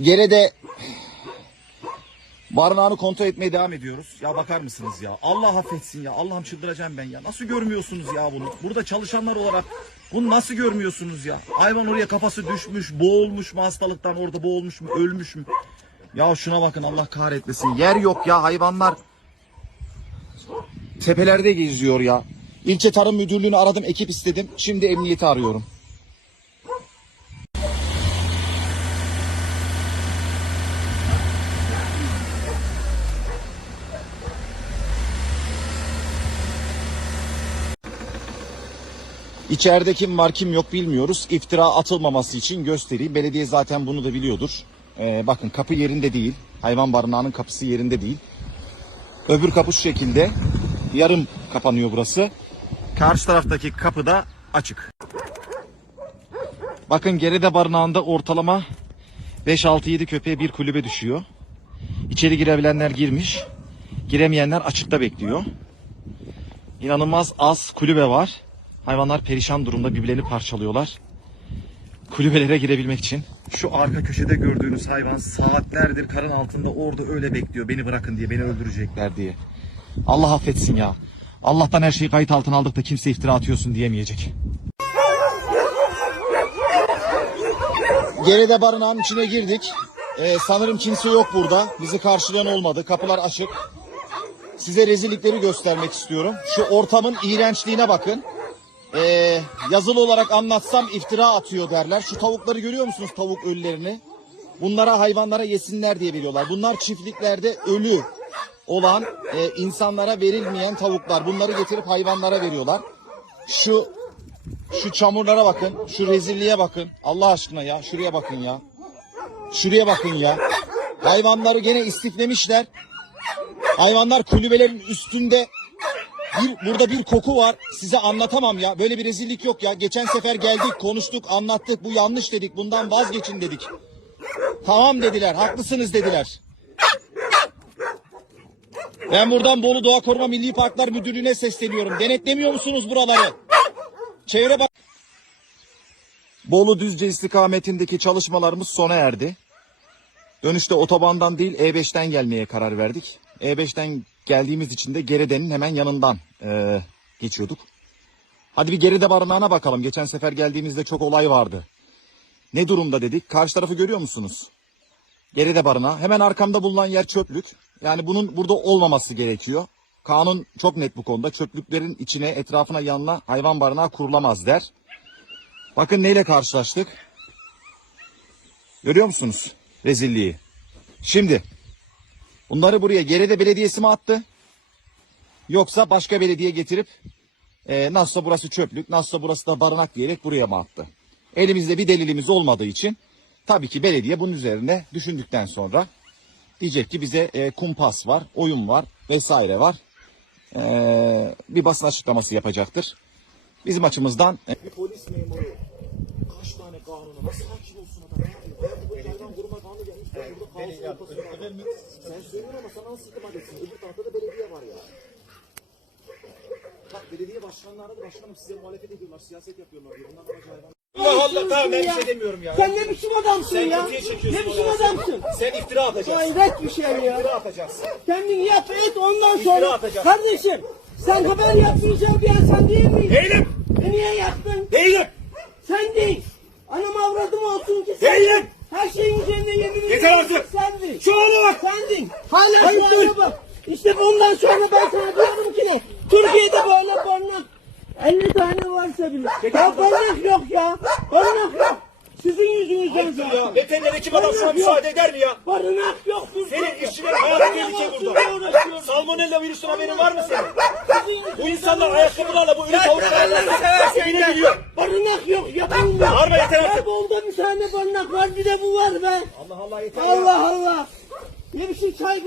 Geride barınağını kontrol etmeye devam ediyoruz. Ya bakar mısınız ya? Allah affetsin ya. Allah'ım çıldıracağım ben ya. Nasıl görmüyorsunuz ya bunu? Burada çalışanlar olarak bunu nasıl görmüyorsunuz ya? Hayvan oraya kafası düşmüş, boğulmuş mu hastalıktan orada boğulmuş mu, ölmüş mü? Ya şuna bakın Allah kahretmesin. Yer yok ya hayvanlar tepelerde geziyor ya. İlçe Tarım Müdürlüğü'nü aradım, ekip istedim. Şimdi emniyeti arıyorum. İçeride kim var kim yok bilmiyoruz. İftira atılmaması için göstereyim. Belediye zaten bunu da biliyordur. Ee, bakın kapı yerinde değil. Hayvan barınağının kapısı yerinde değil. Öbür kapı şu şekilde. Yarım kapanıyor burası. Karşı taraftaki kapı da açık. Bakın geride barınağında ortalama 5-6-7 köpeğe bir kulübe düşüyor. İçeri girebilenler girmiş. Giremeyenler açıkta bekliyor. İnanılmaz az kulübe var. Hayvanlar perişan durumda birbirlerini parçalıyorlar. Kulübelere girebilmek için. Şu arka köşede gördüğünüz hayvan saatlerdir karın altında orada öyle bekliyor. Beni bırakın diye, beni öldürecekler diye. Allah affetsin ya. Allah'tan her şeyi kayıt altına aldık da kimse iftira atıyorsun diyemeyecek. Geride barınağın içine girdik. Ee, sanırım kimse yok burada. Bizi karşılayan olmadı. Kapılar açık. Size rezillikleri göstermek istiyorum. Şu ortamın iğrençliğine bakın. Ee, yazılı olarak anlatsam iftira atıyor derler. Şu tavukları görüyor musunuz tavuk ölülerini? Bunlara hayvanlara yesinler diye veriyorlar. Bunlar çiftliklerde ölü olan e, insanlara verilmeyen tavuklar. Bunları getirip hayvanlara veriyorlar. Şu şu çamurlara bakın. Şu rezilliğe bakın. Allah aşkına ya. Şuraya bakın ya. Şuraya bakın ya. Hayvanları gene istiflemişler. Hayvanlar kulübelerin üstünde bir, burada bir koku var. Size anlatamam ya. Böyle bir rezillik yok ya. Geçen sefer geldik, konuştuk, anlattık. Bu yanlış dedik. Bundan vazgeçin dedik. Tamam dediler. Haklısınız dediler. Ben buradan Bolu Doğa Koruma Milli Parklar Müdürlüğü'ne sesleniyorum. Denetlemiyor musunuz buraları? Çevre bak. Bolu Düzce istikametindeki çalışmalarımız sona erdi. Dönüşte otobandan değil E5'ten gelmeye karar verdik. E5'ten geldiğimiz için de Geride'nin hemen yanından eee, geçiyorduk. Hadi bir Geride barınağına bakalım. Geçen sefer geldiğimizde çok olay vardı. Ne durumda dedik. Karşı tarafı görüyor musunuz? Geride barınağı. Hemen arkamda bulunan yer çöplük. Yani bunun burada olmaması gerekiyor. Kanun çok net bu konuda. Çöplüklerin içine, etrafına, yanına hayvan barınağı kurulamaz der. Bakın neyle karşılaştık. Görüyor musunuz rezilliği? Şimdi bunları buraya Gerede Belediyesi mi attı? Yoksa başka belediye getirip e, nasılsa burası çöplük, nasılsa burası da barınak diyerek buraya mı attı? Elimizde bir delilimiz olmadığı için tabii ki belediye bunun üzerine düşündükten sonra diyecek ki bize e, kumpas var, oyun var vesaire var. E, bir basın açıklaması yapacaktır. Bizim açımızdan e, bir polis memuru kaç tane kanuna nasıl hakim olsun adam? Hayatı boyunca hayvan koruma kanunu gelmiş. Ben burada kaosun ortasına Sen söylüyorsun ama sana nasıl itimat etsin? Öbür tarafta da belediye var ya. Bak belediye başkanları da başkanım size muhalefet ediyorlar, siyaset yapıyorlar diyor. Bundan amacı hayvan. Allah Allah tamam ben bir şey demiyorum ya. Sen ne biçim adamsın Sen ya? kötüye çekiyorsun Ne biçim oraya. adamsın? Sen iftira atacaksın. Hayret bir şey ya. İftira atacaksın. Kendin yap et ondan İftira sonra. atacaksın. Kardeşim sen haber yapmayacak bir insan değil miydin? Değilim. E niye yaptın? Değilim. Sen değil. Anam avradım olsun ki sen. Değilim. Her şeyin üzerinde yemin ediyorum. Yeter artık. Sendin. Şu ana bak. Sendin. Hala şu anda bak. İşte bundan sonra ben sana diyorum ki ne? Türkiye'de böyle barınak 50 tane varsa bile. Ya barınak yok ya. Barınak yok. Sizin yüzünüzden Ya zaten. veteriner hekim adam sana müsaade eder mi ya? Barınak yok. Senin işçilerin hayatı tehlikeli burada. Salmonella virüsüne haberin var mı senin? Bu insanlar ayakkabılarla bu ölü tavuklarla evine geliyor. Barınak yok yapılmıyor. Var mı yeter artık? Bolda bir tane barınak var bir de bu var be. Allah Allah yeter ya. Allah Allah. Ne biçim saygı